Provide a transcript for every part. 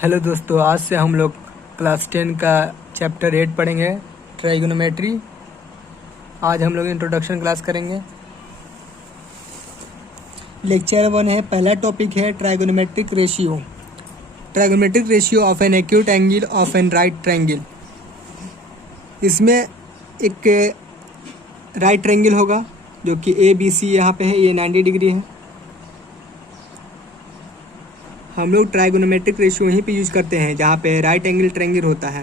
Hello दोस्तों, आज से हम लोग क्लास 10 का चैप्टर 8 पढ़ेंगे, ट्राइगोनोमेट्री। आज हम लोग इंट्रोडक्शन क्लास करेंगे। लेक्चर 1 है, पहला टॉपिक है trigonometric ratio. Trigonometric ratio of an acute angle of an right triangle. इसमें एक राइट ट्रायंगल होगा जो कि ए बी सी यहाँ पे है, ये 90 डिग्री है। हम लोग ट्राइगोनोमेट्रिक रेशियो यहीं पे यूज करते हैं जहाँ पे राइट एंगल ट्रायंगल होता है।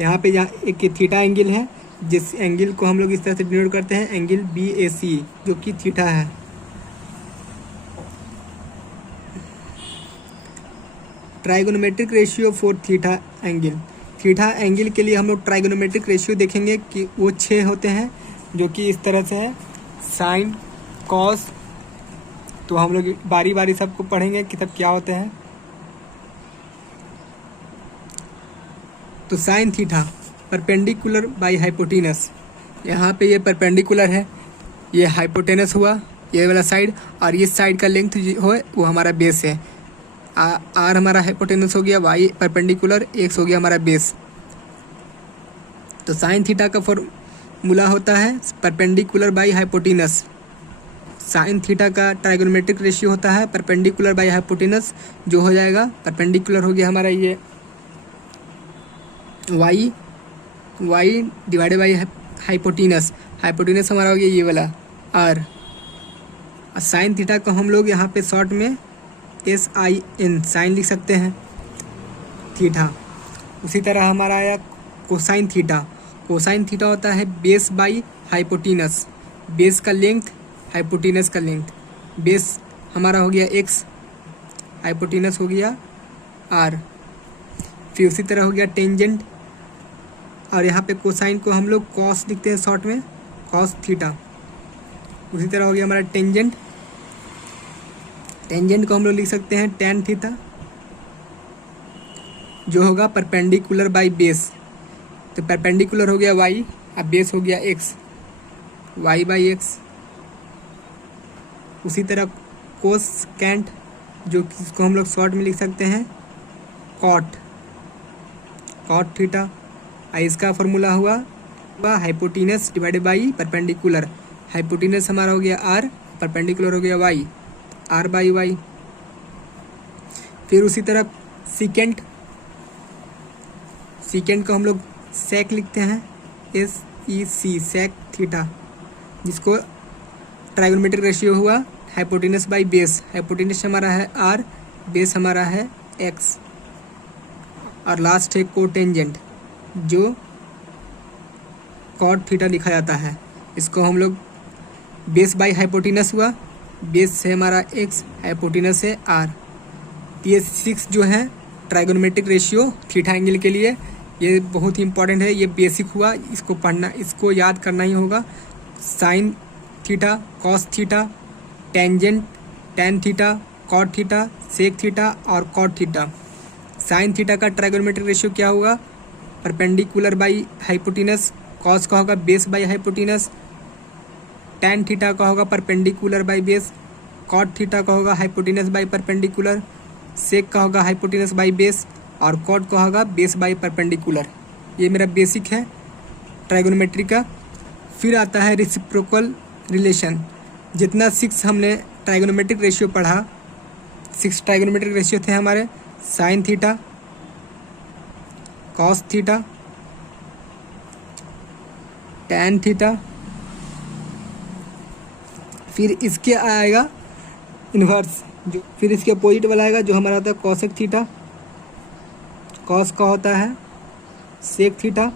यहाँ पे जहाँ एक थीटा एंगल है, जिस एंगल को हम लोग इस तरह से डिनोट करते हैं एंगल BAC, जो कि थीटा है। Trigonometric ratio for theta angle. Theta angle के लिए हम लोग ट्राइगोनोमेट्रिक रेशियो देखेंगे कि वो 6 होते हैं, जो कि इस तरह से है, साइन, कॉस। तो हम लोग बारी बारी सबको पढ़ेंगे कि सब क्या होते हैं। तो sine theta perpendicular by hypotenuse. यहाँ पे ये परपेंडिकुलर है, ये हाइपोटेनस हुआ ये वाला साइड, और ये साइड का लेंथ हो वो हमारा बेस है। आर हमारा हाइपोटेनस हो गया, वाई परपेंडिकुलर, एक्स हो गया हमारा बेस। तो साइन थीटा का फॉर्मूला होता है perpendicular by hypotenuse. Sign theta का ट्राइगोनोमेट्रिक रेशियो होता है परपेंडिकुलर बाय हाइपोटेनस, जो हो जाएगा परपेंडिकुलर हो गया हमारा ये Y divided by hypotenuse. Hypotenuse हमारा हो गया ये वाला आर। साइन थीटा को हम लोग यहाँ पे शॉर्ट में SIN साइन लिख सकते हैं थीटा। उसी तरह हमारा आया कोसाइन थीटा। कोसाइन थीटा होता है बेस बाई हाइपोटेनस। बेस का लेंथ, हाइपोटेनस का लेंथ। बेस हमारा हो गया x, हाइपोटेनस हो गया r। फिर उसी तरह हो गया टेंजेंट, और यहाँ पे कोसाइन को हम लोग कॉस लिखते हैं शॉर्ट में, कॉस थीटा। उसी तरह हो गया हमारा टेंजेंट। टेंजेंट को हम लोग लिख सकते हैं टैन थीटा, जो होगा परपेंडिकुलर बाय बेस। तो परपेंडिकुलर हो गया y, अब बेस हो गया x, y बाई x। उसी तरह कोस कैंट, जो कि इसको हम लोग शॉर्ट में लिख सकते हैं कॉट थीटा। इसका फॉर्मूला हुआ hypotenuse divided by perpendicular. Hypotenuse हमारा हो गया r, परपेंडिकुलर हो गया y, r बाई y। फिर उसी तरह सीकेंट को हम लोग सेक लिखते हैं SEC, सेक थीटा, जिसको ट्राइगोनोमेट्रिक रेशियो हुआ हाइपोटेनस बाई बेस। हाइपोटेनस हमारा है r, बेस हमारा है x, और लास्ट है कोटेंजेंट, जो कॉट थीटा लिखा जाता है। इसको हम लोग बेस बाई हाइपोटेनस हुआ, बेस है हमारा x, हाइपोटेनस है r। ये 6 जो है ट्राइगोनोमेट्रिक रेशियो थीटा एंगल के लिए, ये बहुत ही इंपॉर्टेंट है। ये बेसिक हुआ, इसको पढ़ना, इसको याद करना ही होगा। Sine theta, cos theta, tangent, tan theta, cot theta, sec theta और कॉट थीटा। साइन थीटा का ट्राइगोनोमेट्रिक रेशियो क्या होगा? Perpendicular by hypotenuse. कॉस का होगा base by hypotenuse. Tan theta का होगा perpendicular by base. Cot theta का होगा हाइपोटेनस बाई परपेंडिकुलर। सेक का होगा हाइपोटेनस बाई बेस, और कॉट का होगा बेस बाई परपेंडिकुलर। ये मेरा बेसिक है ट्राइगोनोमेट्री का। फिर आता है रेसिप्रोकल रिलेशन। जितना 6 हमने ट्राइगोनोमेट्रिक रेशियो पढ़ा, 6 ट्राइगोनोमेट्रिक रेशियो थे हमारे। Sign theta, cos theta, tan theta, फिर इसके आएगा इन्वर्स, जो फिर इसके अपोजिट वाला आएगा जो हमारा होता है कॉसेक थीटा। कॉस का होता है सेक थीटा,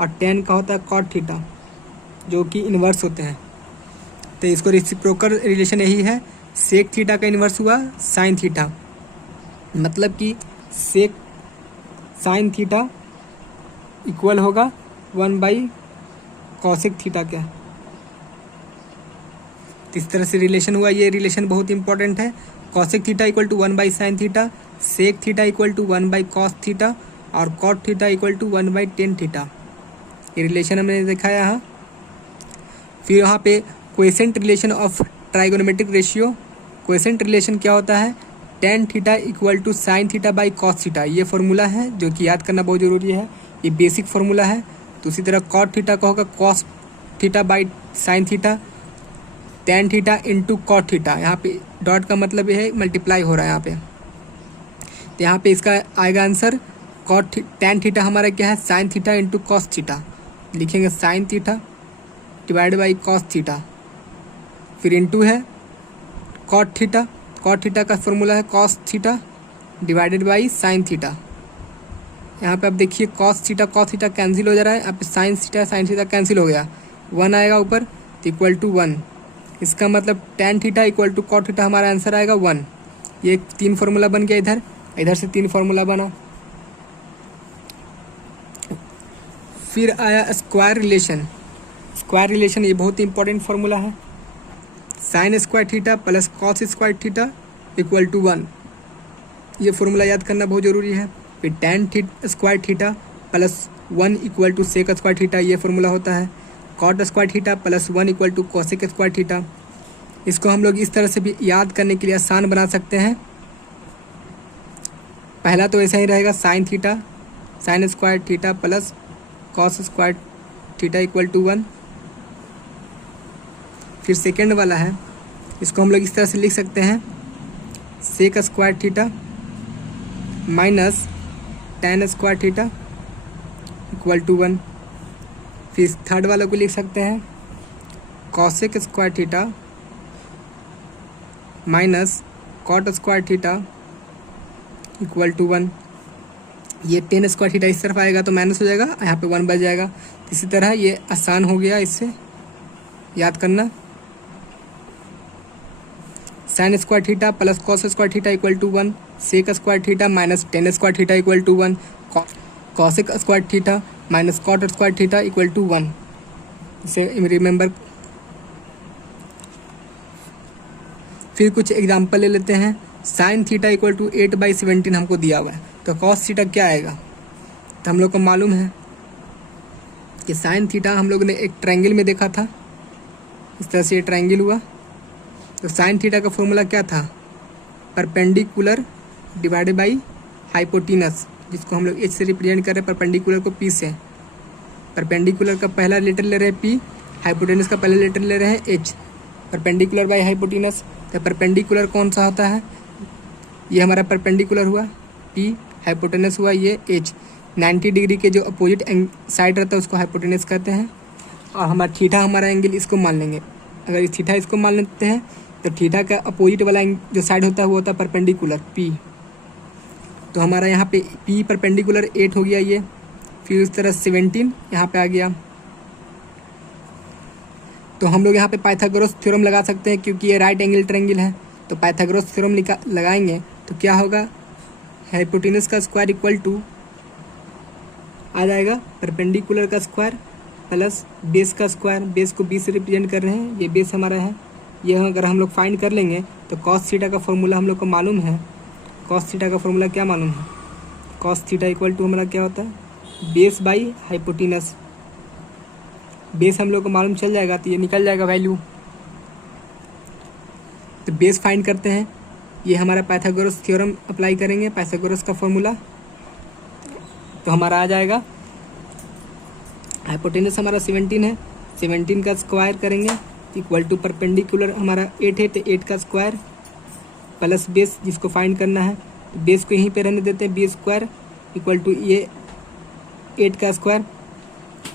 और टैन का होता है कॉट थीटा, जो कि इन्वर्स होते हैं। तो इसको रेसिप्रोकल रिलेशन यही है। सेक थीटा का इन्वर्स हुआ साइन थीटा, मतलब कि सेक साइन थीटा इक्वल होगा 1 बाई कॉसेक थीटा का। इस तरह से रिलेशन हुआ। ये रिलेशन बहुत इंपॉर्टेंट है। Cosec theta equal to 1 by sine theta, sec theta equal to 1 by cos theta, और cot theta equal to 1 by tan theta. ये रिलेशन हमने देखा है यहाँ। फिर यहाँ पे quotient relation of trigonometric ratio. Quotient relation क्या होता है? Tan theta equal to sine theta by cos theta, ये फार्मूला है जो कि याद करना बहुत ज़रूरी है, ये बेसिक फार्मूला है। तो उसी तरह कॉट थीटा का होगा cos theta by sine theta, tan theta into cot theta, यहाँ पे डॉट का मतलब ये है मल्टीप्लाई हो रहा है यहाँ पे। तो यहाँ पे इसका आएगा आंसर कॉट टेन थीटा हमारा क्या है sine theta into cos theta, लिखेंगे sine theta divide by cos theta, फिर इंटू है कॉट थीटा, कॉट थीटा का फॉर्मूला है cos theta divided by sine theta. यहाँ पे आप देखिए कॉस थीटा कैंसिल हो जा रहा है, यहाँ पे साइन थीटा कैंसिल हो गया, 1 आएगा ऊपर तो इक्वल टू 1। इसका मतलब tan theta equal to cot theta हमारा आंसर आएगा 1। ये 3 फार्मूला बन गया, इधर से 3 फार्मूला बना। फिर आया स्क्वायर रिलेशन। स्क्वायर रिलेशन ये बहुत ही इंपॉर्टेंट फार्मूला है, sine square theta plus cos square theta equal to 1, ये फार्मूला याद करना बहुत ज़रूरी है। फिर tan square theta plus 1 equal to sec square theta, ये फार्मूला होता है। Cot square theta plus 1 equal to cosec square theta. इसको हम लोग इस तरह से भी याद करने के लिए आसान बना सकते हैं। पहला तो ऐसा ही रहेगा sine theta sine square theta plus cos square theta equal to 1। फिर सेकेंड वाला है, इसको हम लोग इस तरह से लिख सकते हैं sec square theta minus tan square theta equal to 1। फिर थर्ड वाले को लिख सकते हैं cosec square theta minus cot square theta equal to 1। ये टेन स्क्वायर थीटा इस तरफ आएगा तो माइनस हो जाएगा, यहाँ पे 1 बच जाएगा। इसी तरह ये आसान हो गया इससे याद करना, sine square theta plus cos square theta equal to 1, sec square theta minus tan square theta equal to 1, cosec square theta minus cot square theta equal to 1, इसे रिमेंबर। फिर कुछ एग्जांपल ले लेते हैं। साइन थीटा इक्वल टू 8/17 हमको दिया हुआ है, तो कॉस थीटा क्या आएगा। तो हम लोग को मालूम है कि साइन थीटा हम लोग ने एक ट्रायंगल में देखा था, इस तरह से ये ट्रायंगल हुआ। तो साइन थीटा का फॉर्मूला क्या था, परपेंडिकुलर डिवाइडेड बाई हाइपोटिनस, जिसको हम लोग एच से रिप्रेजेंट कर रहे हैं, परपेंडिकुलर को पी से। परपेंडिकुलर का पहला लेटर ले रहे हैं पी, हाइपोटेनस का पहला लेटर ले रहे हैं एच, परपेंडिकुलर बाई हाइपोटिनस। तो परपेंडिकुलर कौन सा होता है, ये हमारा परपेंडिकुलर हुआ पी, हाइपोटेनस हुआ ये एच। 90 डिग्री के जो अपोजिट साइड रहता है उसको हाइपोटेनस कहते हैं। और हमारा थीटा हमारा एंगल इसको मान लेंगे, अगर इस थीटा इसको मान लेते हैं तो थीटा का अपोजिट वाला जो साइड होता है वो होता है परपेंडिकुलर पी। तो हमारा यहाँ पे पी परपेंडिकुलर 8 हो गया ये, फिर उस तरह 17 यहाँ पे आ गया। तो हम लोग यहाँ पे पाइथागोरस थ्योरम लगा सकते हैं, क्योंकि ये राइट एंगल ट्रायंगल है। तो पाइथागोरस थ्योरम लगाएंगे तो क्या होगा, हाइपोटेनस का स्क्वायर इक्वल टू आ जाएगा परपेंडिकुलर का स्क्वायर प्लस बेस का स्क्वायर। बेस को 20 से रिप्रेजेंट कर रहे हैं, ये बेस हमारा है। यह अगर हम लोग फाइंड कर लेंगे तो कॉस थीटा का फॉर्मूला हम लोग को मालूम है। कॉस थीटा का फॉर्मूला क्या मालूम है, कॉस थीटा इक्वल टू हमारा क्या होता है बेस बाई हाइपोटेनस। बेस हम लोग को मालूम चल जाएगा तो ये निकल जाएगा वैल्यू। तो बेस फाइंड करते हैं, ये हमारा पाइथागोरस थ्योरम अप्लाई करेंगे, पाइथागोरस का फॉर्मूला। तो हमारा आ जाएगा हाइपोटेनस हमारा 17 है, 17 का स्क्वायर करेंगे इक्वल टू परपेंडिकुलर हमारा 8 है तो 8 का स्क्वायर प्लस बेस जिसको फाइंड करना है। तो बेस को यहीं पे रहने देते हैं, बी स्क्वायर इक्वल टू ये 8 का स्क्वायर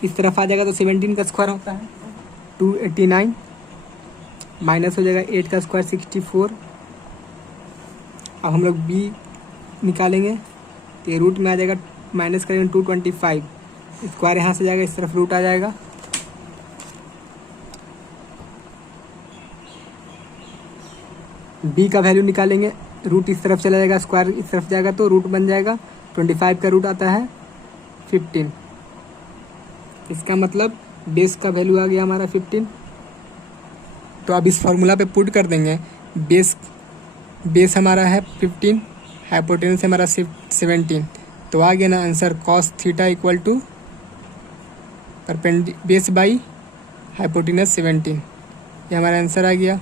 इस तरफ आ जाएगा तो 17 का स्क्वायर होता है 289, माइनस हो जाएगा 8 का स्क्वायर 64। अब हम लोग बी निकालेंगे तो ये रूट में आ जाएगा, माइनस करेंगे 225, स्क्वायर यहाँ से जाएगा इस तरफ रूट आ जाएगा। बी का वैल्यू निकालेंगे, रूट इस तरफ चला जाएगा, स्क्वायर इस तरफ जाएगा तो रूट बन जाएगा 25 का रूट आता है 15। इसका मतलब बेस का वैल्यू आ गया हमारा 15। तो अब इस फॉर्मूला पे पुट कर देंगे, बेस हमारा है 15, हाइपोटेनस हमारा 17, तो आ गया ना answer cos theta equal to base by hypotenuse 17, ये हमारा आंसर आ गया।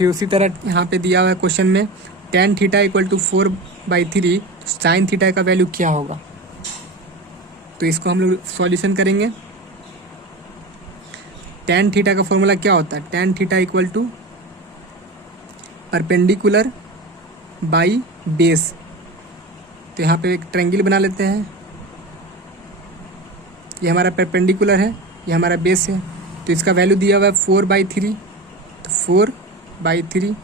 फिर उसी तरह यहाँ पे दिया हुआ है क्वेश्चन में tan थीटा इक्वल टू 4/3, तो साइन थीटा का वैल्यू क्या होगा। तो इसको हम लोग सॉल्यूशन करेंगे। tan थीटा का फॉर्मूला क्या होता है, tan theta equal to perpendicular by base. तो यहाँ पे एक ट्रायंगल बना लेते हैं, ये हमारा परपेंडिकुलर है, ये हमारा बेस है। तो इसका वैल्यू दिया हुआ है 4/3, तो 4/3,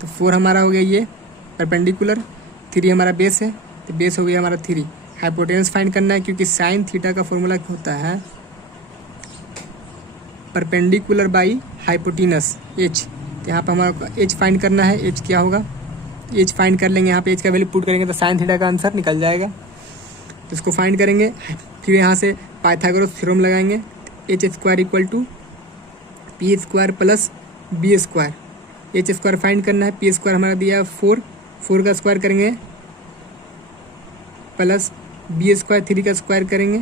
तो 4 हमारा हो गया ये परपेंडिकुलर, 3 हमारा बेस है, तो बेस हो गया हमारा 3। हाइपोटेनस फाइंड करना है क्योंकि साइन थीटा का फॉर्मूला होता है परपेंडिकुलर बाई हाइपोटेनस h। तो यहाँ पर हमारा h फाइंड करना है, h क्या होगा, h फाइंड कर लेंगे। यहाँ पे h का वैल्यू पुट करेंगे तो साइन थीटा का आंसर निकल जाएगा। तो इसको फाइंड करेंगे, फिर यहाँ से पाइथागोरस थ्योरम लगाएंगे, h² equal to p² plus b²। h² find करना है, p² हमारा दिया है 4 का स्क्वायर करेंगे प्लस b² 3 का स्क्वायर करेंगे,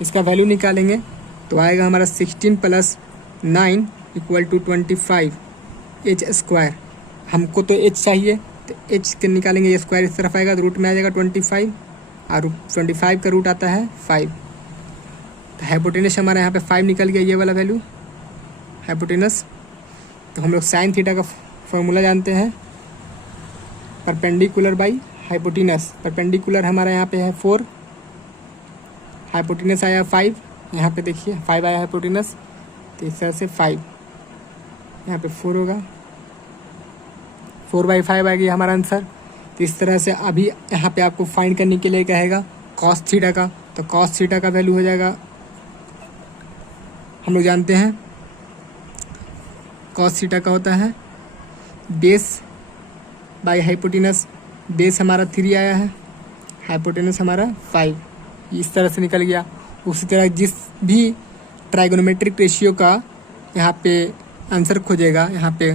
इसका वैल्यू निकालेंगे तो आएगा हमारा 16 प्लस 9 इक्वल टू 25 h²। हमको तो h चाहिए, तो h के निकालेंगे, ये स्क्वायर इस तरफ आएगा तो रूट में आ जाएगा 25, और 25 का रूट आता है 5। तो हाइपोटेनस हमारा यहाँ पे 5 निकल गया, ये वाला वैल्यू हाइपोटेनस। तो हम लोग साइन थीटा का फॉर्मूला जानते हैं परपेंडिकुलर बाई हाइपोटेनस। परपेंडिकुलर हमारा यहाँ पे है 4, हाइपोटेनस आया 5, यहाँ पे देखिए 5 आया हाइपोटेनस, तो इस तरह से 5 यहाँ पे 4 होगा, 4/5 आ गया हमारा आंसर। तो इस तरह से अभी यहाँ पे आपको फाइंड करने के लिए कहेगा कॉस थीटा का, तो कॉस थीटा का वैल्यू हो जाएगा, हम लोग जानते हैं कॉस थीटा का होता है बेस बाई हाइपोटेनस। बेस हमारा 3 आया है, हाइपोटेनस हमारा 5, इस तरह से निकल गया। उसी तरह जिस भी ट्राइगोनोमेट्रिक रेशियो का यहाँ पे आंसर खोजेगा, यहाँ पे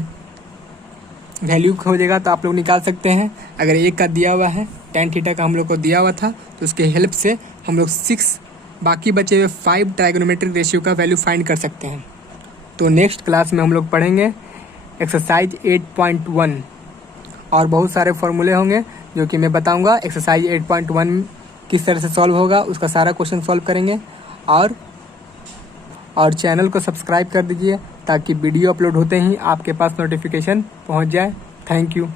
वैल्यू खोजेगा, तो आप लोग निकाल सकते हैं। अगर एक का दिया हुआ है tan थीटा का हम लोग को दिया हुआ था, तो उसके हेल्प से हम लोग 6 बाकी बचे हुए 5 ट्राइगोनोमेट्रिक रेशियो का वैल्यू फाइंड कर सकते हैं। तो नेक्स्ट क्लास में हम लोग पढ़ेंगे एक्सरसाइज 8.1 और बहुत सारे फॉर्मूले होंगे जो कि मैं बताऊंगा। एक्सरसाइज 8.1 किस तरह से सॉल्व होगा उसका सारा क्वेश्चन सॉल्व करेंगे। और चैनल को सब्सक्राइब कर दीजिए ताकि वीडियो अपलोड होते ही आपके पास नोटिफिकेशन पहुंच जाए। Thank you.